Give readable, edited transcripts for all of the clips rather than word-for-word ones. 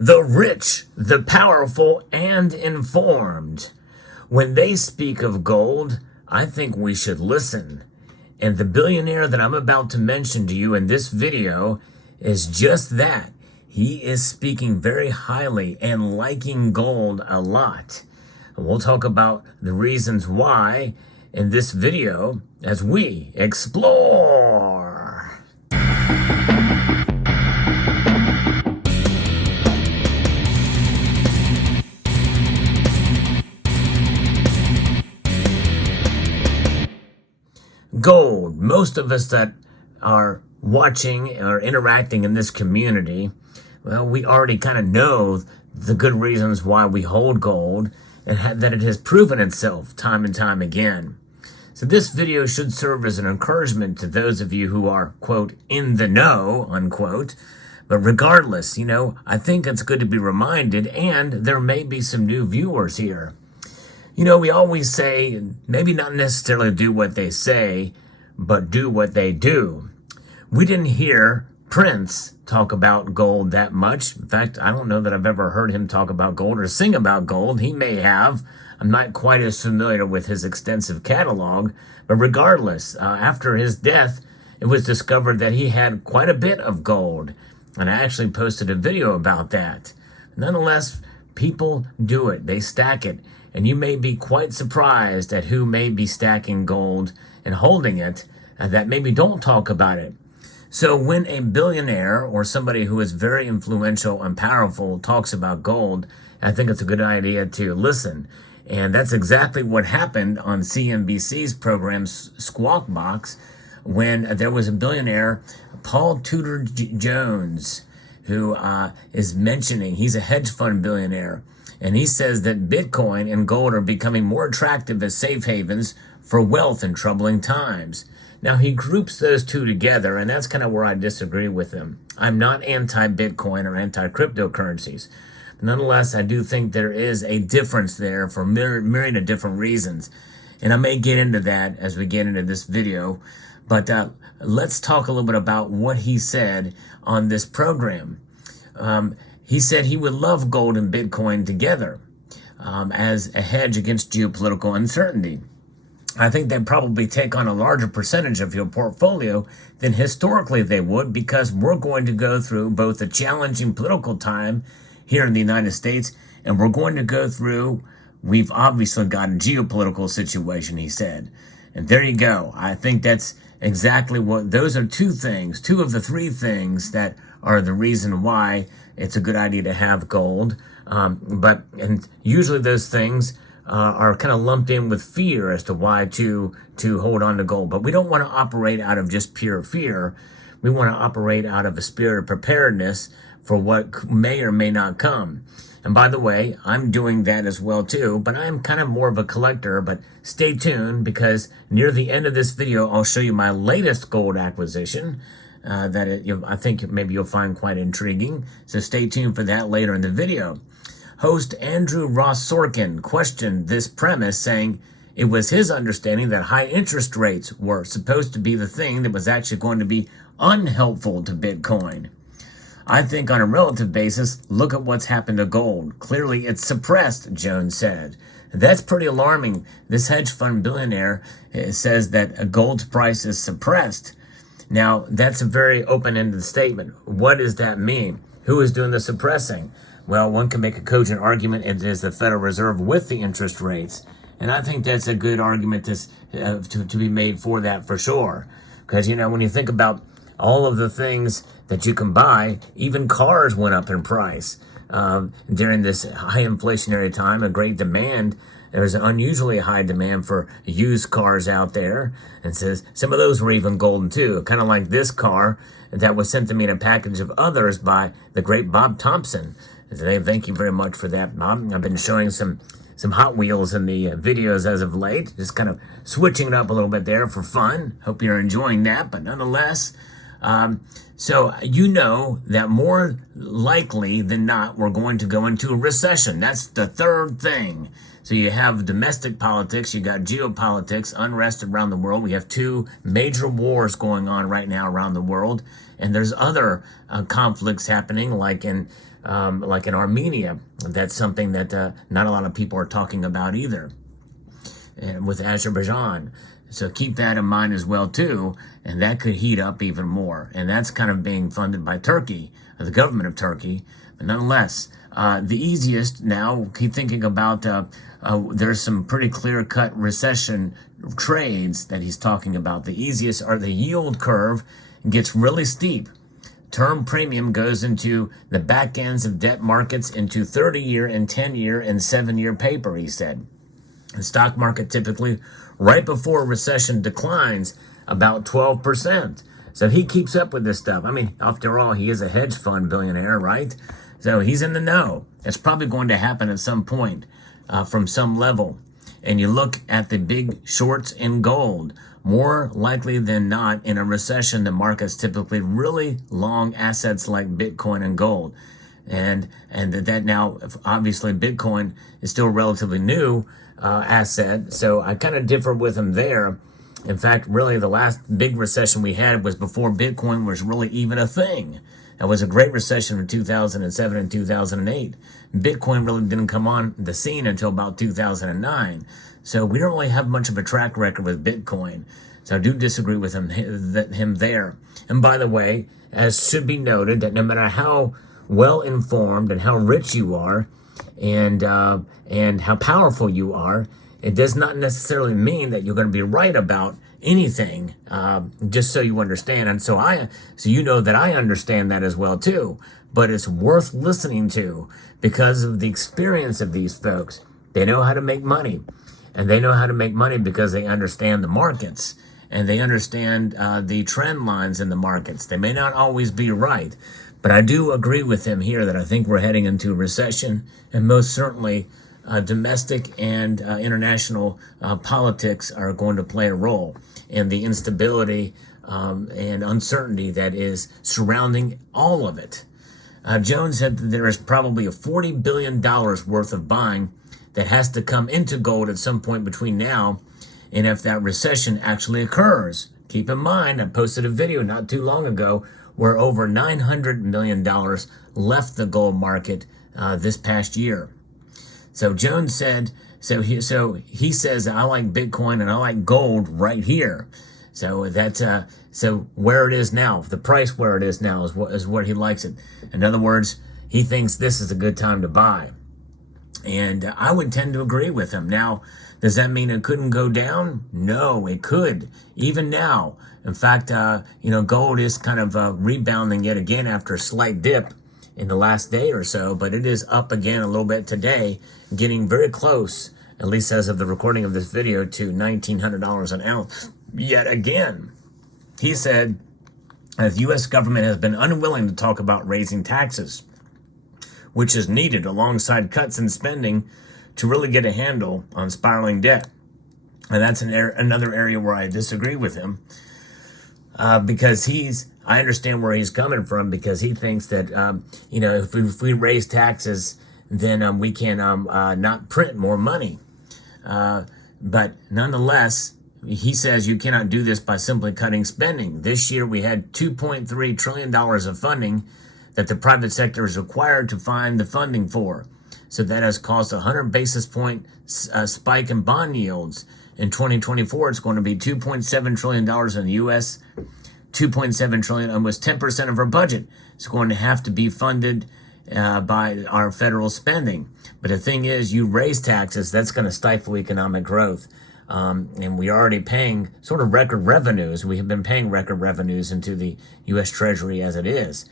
The rich, the powerful, and informed. When they speak of gold, I think we should listen. And the billionaire that I'm about to mention to you in this video is just that. He is speaking very highly and liking gold a lot. And we'll talk about the reasons why in this video as we explore. Gold. Most of us that are watching or interacting in this community, well, we already kind of know the good reasons why we hold gold and that it has proven itself time and time again. So this video should serve as an encouragement to those of you who are, quote, in the know, unquote. But regardless, I think it's good to be reminded, and there may be some new viewers here. We always say, maybe not necessarily do what they say, but do what they do. We didn't hear Prince talk about gold that much. In fact, I don't know that I've ever heard him talk about gold or sing about gold. He may have. I'm not quite as familiar with his extensive catalog. But regardless, after his death, it was discovered that he had quite a bit of gold. And I actually posted a video about that. Nonetheless, people do it. They stack it. And you may be quite surprised at who may be stacking gold and holding it, and that maybe don't talk about it. So when a billionaire or somebody who is very influential and powerful talks about gold, I think it's a good idea to listen. And that's exactly what happened on CNBC's program Squawk Box when there was a billionaire, Paul Tudor Jones, who is mentioning, he's a hedge fund billionaire. And he says that Bitcoin and gold are becoming more attractive as safe havens for wealth in troubling times. Now, he groups those two together, and that's kind of where I disagree with him. I'm not anti-Bitcoin or anti-cryptocurrencies. Nonetheless, I do think there is a difference there for myriad of different reasons. And I may get into that as we get into this video. But let's talk a little bit about what he said on this program. He said he would love gold and Bitcoin together as a hedge against geopolitical uncertainty. I think they'd probably take on a larger percentage of your portfolio than historically they would, because we're going to go through both a challenging political time here in the United States, and we're going to go through, we've obviously got a geopolitical situation, he said. And there you go. I think that's exactly what, those are two of the three things that are the reason why it's a good idea to have gold. And usually those things are kind of lumped in with fear as to why to hold on to gold. But we don't want to operate out of just pure fear. We want to operate out of a spirit of preparedness for what may or may not come. And by the way, I'm doing that as well too, but I'm kind of more of a collector. But stay tuned, because near the end of this video, I'll show you my latest gold acquisition I think maybe you'll find quite intriguing. So stay tuned for that later in the video. Host Andrew Ross Sorkin questioned this premise, saying it was his understanding that high interest rates were supposed to be the thing that was actually going to be unhelpful to Bitcoin. I think on a relative basis, look at what's happened to gold. Clearly it's suppressed, Jones said. That's pretty alarming. This hedge fund billionaire says that gold's price is suppressed. Now, that's a very open-ended statement. What does that mean? Who is doing the suppressing? Well, one can make a cogent argument. It is the Federal Reserve with the interest rates. And I think that's a good argument to be made for that, for sure. Because, when you think about all of the things that you can buy, even cars went up in price during this high inflationary time, a great demand. There's an unusually high demand for used cars out there. And says some of those were even golden too. Kind of like this car that was sent to me in a package of others by the great Bob Thompson. And today, thank you very much for that, Bob. I've been showing some Hot Wheels in the videos as of late. Just kind of switching it up a little bit there for fun. Hope you're enjoying that. But nonetheless, So you know that more likely than not, we're going to go into a recession. That's the third thing. So you have domestic politics, you got geopolitics, unrest around the world. We have two major wars going on right now around the world, and there's other conflicts happening, like in Armenia. That's something that not a lot of people are talking about either, and with Azerbaijan. So keep that in mind as well too, and that could heat up even more. And that's kind of being funded by Turkey, the government of Turkey. But nonetheless, the easiest now, keep thinking about, there's some pretty clear-cut recession trades that he's talking about. The easiest are the yield curve gets really steep. Term premium goes into the back ends of debt markets into 30-year and 10-year and 7-year paper, he said. The stock market typically, right before a recession, declines about 12%. So he keeps up with this stuff. I mean, after all, he is a hedge fund billionaire, right? So he's in the know. It's probably going to happen at some point from some level. And you look at the big shorts in gold. More likely than not, in a recession, the market's typically really long assets like Bitcoin and gold. And that now, obviously, Bitcoin is still a relatively new asset. So I kind of differ with him there. In fact, really, the last big recession we had was before Bitcoin was really even a thing. That was a great recession in 2007 and 2008. Bitcoin really didn't come on the scene until about 2009. So we don't really have much of a track record with Bitcoin. So I do disagree with him there. And by the way, as should be noted, that no matter how well informed and how rich you are, and how powerful you are, it does not necessarily mean that you're going to be right about anything. Just so you understand, and so you know that I understand that as well too. But it's worth listening to because of the experience of these folks. They know how to make money, and they know how to make money because they understand the markets and they understand the trend lines in the markets. They may not always be right, but I do agree with him here that I think we're heading into a recession, and most certainly domestic and international politics are going to play a role in the instability and uncertainty that is surrounding all of it. Jones said that there is probably a $40 billion worth of buying that has to come into gold at some point between now and if that recession actually occurs. Keep in mind, I posted a video not too long ago where over $900 million left the gold market this past year. So Jones said, so he says, I like Bitcoin and I like gold right here. So that's so where it is now, the price where it is now is where he likes it. In other words, he thinks this is a good time to buy. And I would tend to agree with him. Now, does that mean it couldn't go down? No, it could, even now. In fact, gold is kind of rebounding yet again after a slight dip in the last day or so, but it is up again a little bit today, getting very close, at least as of the recording of this video, to $1,900 an ounce yet again. He said, the U.S. government has been unwilling to talk about raising taxes, which is needed alongside cuts in spending to really get a handle on spiraling debt. And that's another area where I disagree with him. Because I understand where he's coming from, because he thinks that, if we raise taxes, then we can not print more money. But nonetheless, he says you cannot do this by simply cutting spending. This year we had $2.3 trillion of funding that the private sector is required to find the funding for. So that has caused a 100 basis point spike in bond yields. In 2024, it's going to be $2.7 trillion in the U.S., $2.7 trillion, almost 10% of our budget is going to have to be funded by our federal spending. But the thing is, you raise taxes, that's going to stifle economic growth. And we're already paying sort of record revenues. We have been paying record revenues into the U.S. Treasury as it is.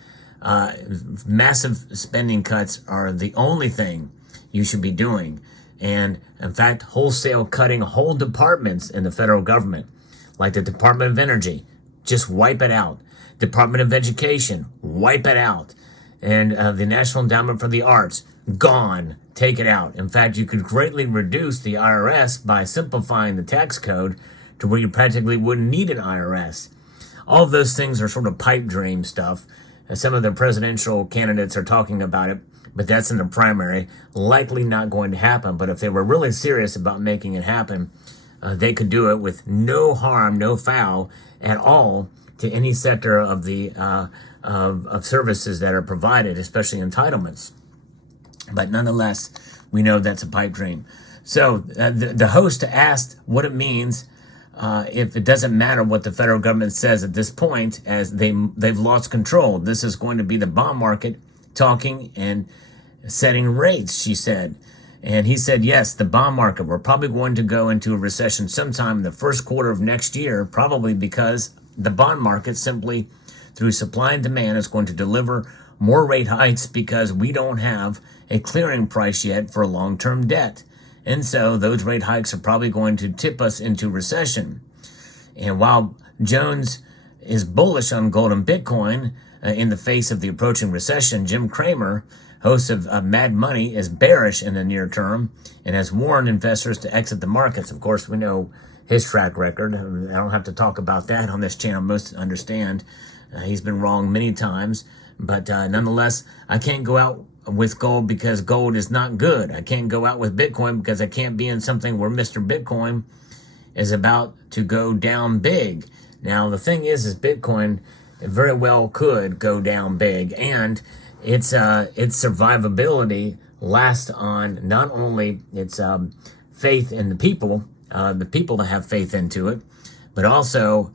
Massive spending cuts are the only thing you should be doing. And in fact, wholesale cutting whole departments in the federal government, like the Department of Energy, just wipe it out. Department of Education, wipe it out. And the National Endowment for the Arts, gone. Take it out. In fact, you could greatly reduce the IRS by simplifying the tax code to where you practically wouldn't need an IRS. all of those things are sort of pipe dream stuff. Some of the presidential candidates are talking about it, but that's in the primary. Likely not going to happen. But if they were really serious about making it happen, they could do it with no harm, no foul at all to any sector of the of services that are provided, especially entitlements. But nonetheless, we know that's a pipe dream. So the host asked what it means if it doesn't matter what the federal government says at this point, as they've lost control. This is going to be the bond market talking and setting rates, she said. And he said, yes, the bond market, we're probably going to go into a recession sometime in the first quarter of next year, probably because the bond market simply, through supply and demand, is going to deliver more rate hikes because we don't have a clearing price yet for long-term debt. And so those rate hikes are probably going to tip us into recession. And while Jones is bullish on gold and Bitcoin in the face of the approaching recession, Jim Cramer, host of Mad Money, is bearish in the near term and has warned investors to exit the markets. Of course, we know his track record. I don't have to talk about that on this channel. Most understand he's been wrong many times. But nonetheless, I can't go out with gold because gold is not good. I can't go out with Bitcoin because I can't be in something where Mr. Bitcoin is about to go down big. Now, the thing is Bitcoin very well could go down big, and its survivability lasts on not only its faith in the people that have faith into it, but also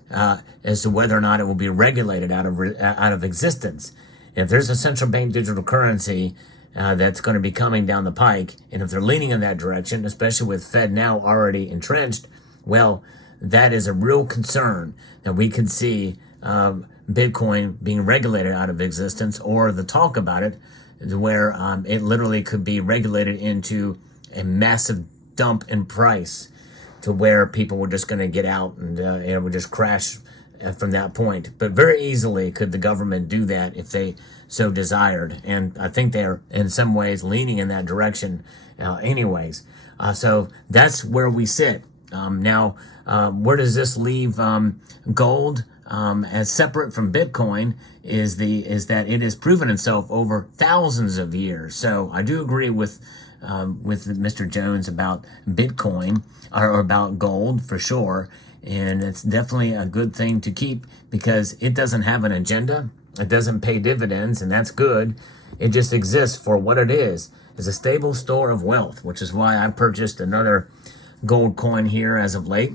as to whether or not it will be regulated out of existence. If there's a central bank digital currency that's going to be coming down the pike, and if they're leaning in that direction, especially with Fed now already entrenched, well, that is a real concern that we could see Bitcoin being regulated out of existence, or the talk about it, where it literally could be regulated into a massive dump in price to where people were just going to get out and it would just crash from that point. But very easily could the government do that if they so desired. And I think they're in some ways leaning in that direction anyways. So that's where we sit. Now, where does this leave gold? As separate from Bitcoin is that it has proven itself over thousands of years. So I do agree with Mr. Jones about Bitcoin or about gold for sure, and it's definitely a good thing to keep because it doesn't have an agenda, it doesn't pay dividends, and that's good. It just exists for what it is a stable store of wealth, which is why I purchased another gold coin here as of late,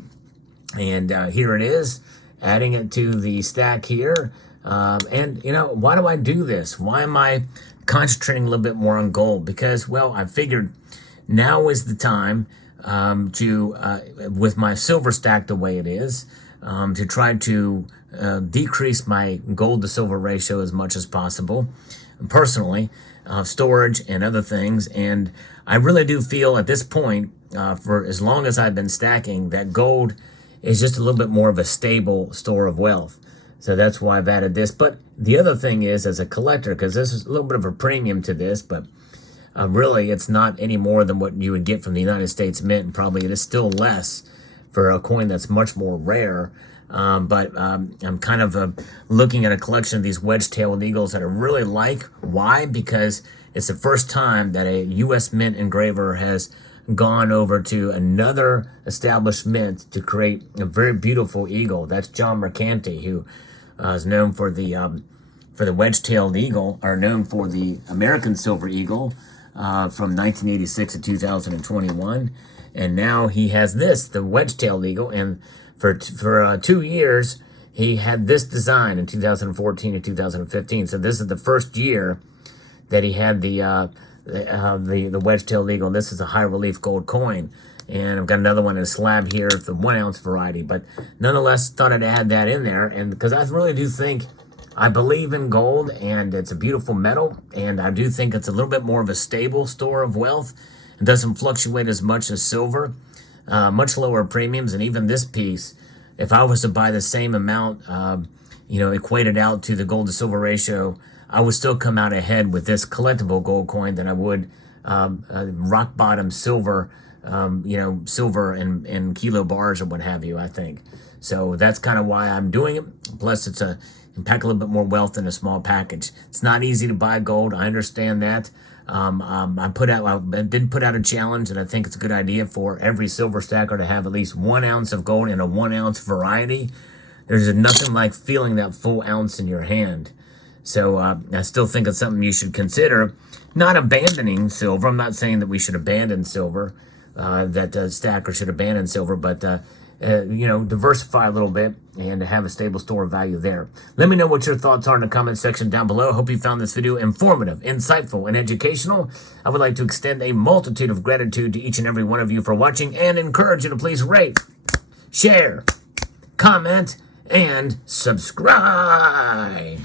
and here it is. Adding it to the stack here. And, why do I do this? Why am I concentrating a little bit more on gold? Because, well, I figured now is the time with my silver stack the way it is, to try to decrease my gold to silver ratio as much as possible, personally, storage and other things. And I really do feel at this point, for as long as I've been stacking, that gold is just a little bit more of a stable store of wealth. So that's why I've added this. But the other thing is, as a collector, because this is a little bit of a premium to this, but really it's not any more than what you would get from the United States Mint, and probably it is still less for a coin that's much more rare. But I'm kind of looking at a collection of these wedge-tailed eagles that I really like. Why? Because it's the first time that a U.S. Mint engraver has gone over to another established mint to create a very beautiful eagle. That's John Mercanti, who is known for the wedge-tailed eagle, or known for the American silver eagle from 1986 to 2021, and now he has this, the wedge-tailed eagle, and for 2 years he had this design in 2014 and 2015. So this is the first year that he had the wedge-tailed eagle. This is a high-relief gold coin, and I've got another one in a slab here, the 1 ounce variety. But nonetheless, thought I'd add that in there, and because I really do think I believe in gold, and it's a beautiful metal, and I do think it's a little bit more of a stable store of wealth. It doesn't fluctuate as much as silver, much lower premiums, and even this piece, if I was to buy the same amount, equated out to the gold to silver ratio, I would still come out ahead with this collectible gold coin than I would rock bottom silver, silver in kilo bars or what have you, I think. So that's kind of why I'm doing it. Plus, it's pack a little bit more wealth in a small package. It's not easy to buy gold. I understand that. I did put out a challenge, and I think it's a good idea for every silver stacker to have at least 1 ounce of gold in a 1 ounce variety. There's nothing like feeling that full ounce in your hand. So I still think it's something you should consider. Not abandoning silver. I'm not saying that we should abandon silver, that stacker should abandon silver, but diversify a little bit and have a stable store of value there. Let me know what your thoughts are in the comment section down below. Hope you found this video informative, insightful, and educational. I would like to extend a multitude of gratitude to each and every one of you for watching and encourage you to please rate, share, comment, and subscribe.